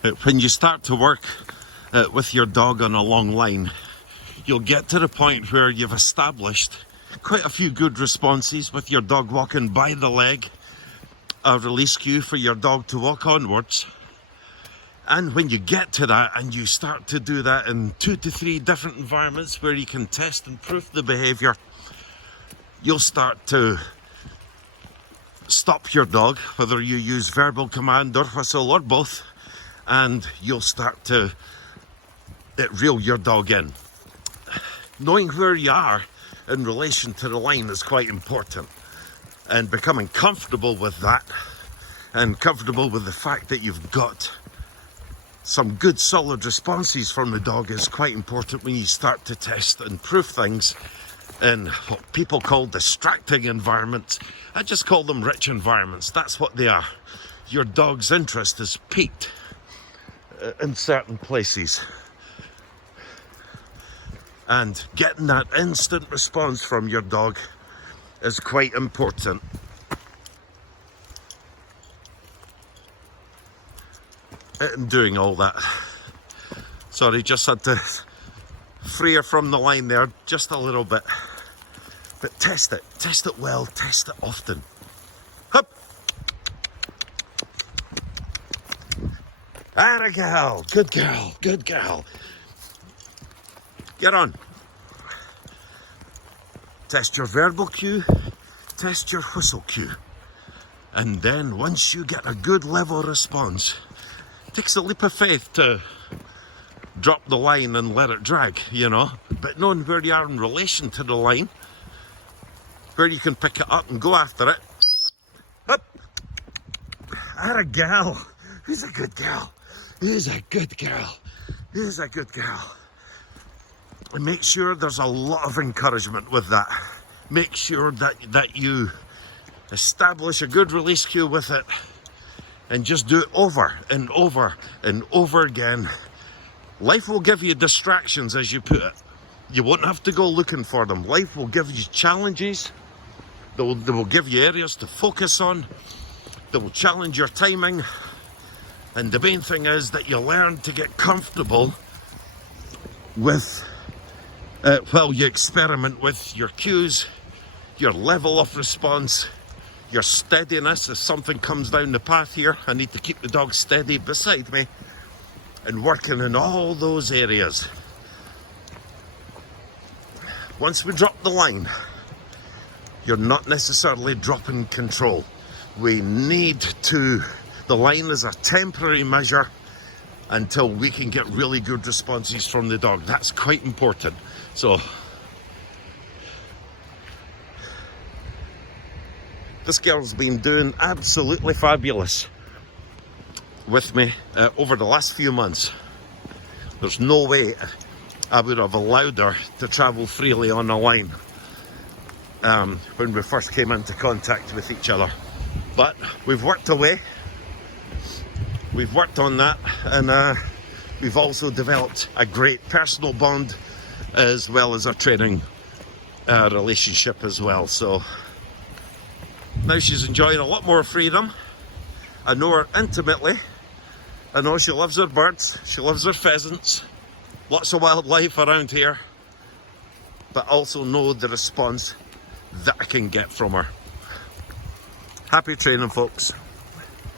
When you start to work with your dog on a long line, you'll get to the point where you've established quite a few good responses with your dog walking by the leg, a release cue for your dog to walk onwards. And when you get to that and you start to do that in 2 to 3 different environments where you can test and proof the behavior, you'll start to stop your dog, whether you use verbal command or whistle or both, and you'll start to reel your dog in. Knowing where you are in relation to the line is quite important, and becoming comfortable with that and comfortable with the fact that you've got some good solid responses from the dog is quite important when you start to test and proof things in what people call distracting environments. I just call them rich environments. That's what they are. Your dog's interest is piqued in certain places, and getting that instant response from your dog is quite important. In doing all that, sorry, just had to free her from the line there just a little bit, but test it well, test it often. Hup! Atta gal, good girl, good girl. Get on. Test your verbal cue, test your whistle cue, and then once you get a good level response, it takes a leap of faith to drop the line and let it drag, you know, but knowing where you are in relation to the line, where you can pick it up and go after it. Up! Atta gal. Who's a good girl? Who's a good girl? Who's a good girl? And make sure there's a lot of encouragement with that. Make sure that you establish a good release cue with it, and just do it over and over and over again. Life will give you distractions, as you put it. You won't have to go looking for them. Life will give you challenges. They will give you areas to focus on. They will challenge your timing. And the main thing is that you learn to get comfortable with, while you experiment with your cues, your level of response, your steadiness. If something comes down the path here, I need to keep the dog steady beside me, and working in all those areas. Once we drop the line, you're not necessarily dropping control. We need to, the line is a temporary measure until we can get really good responses from the dog. That's quite important. So this girl's been doing absolutely fabulous with me over the last few months. There's no way I would have allowed her to travel freely on a line when we first came into contact with each other. But we've worked away, we've worked on that, and we've also developed a great personal bond as well as a training relationship as well. So now she's enjoying a lot more freedom. I know her intimately. I know she loves her birds, she loves her pheasants, lots of wildlife around here, but also know the response that I can get from her. Happy training, folks.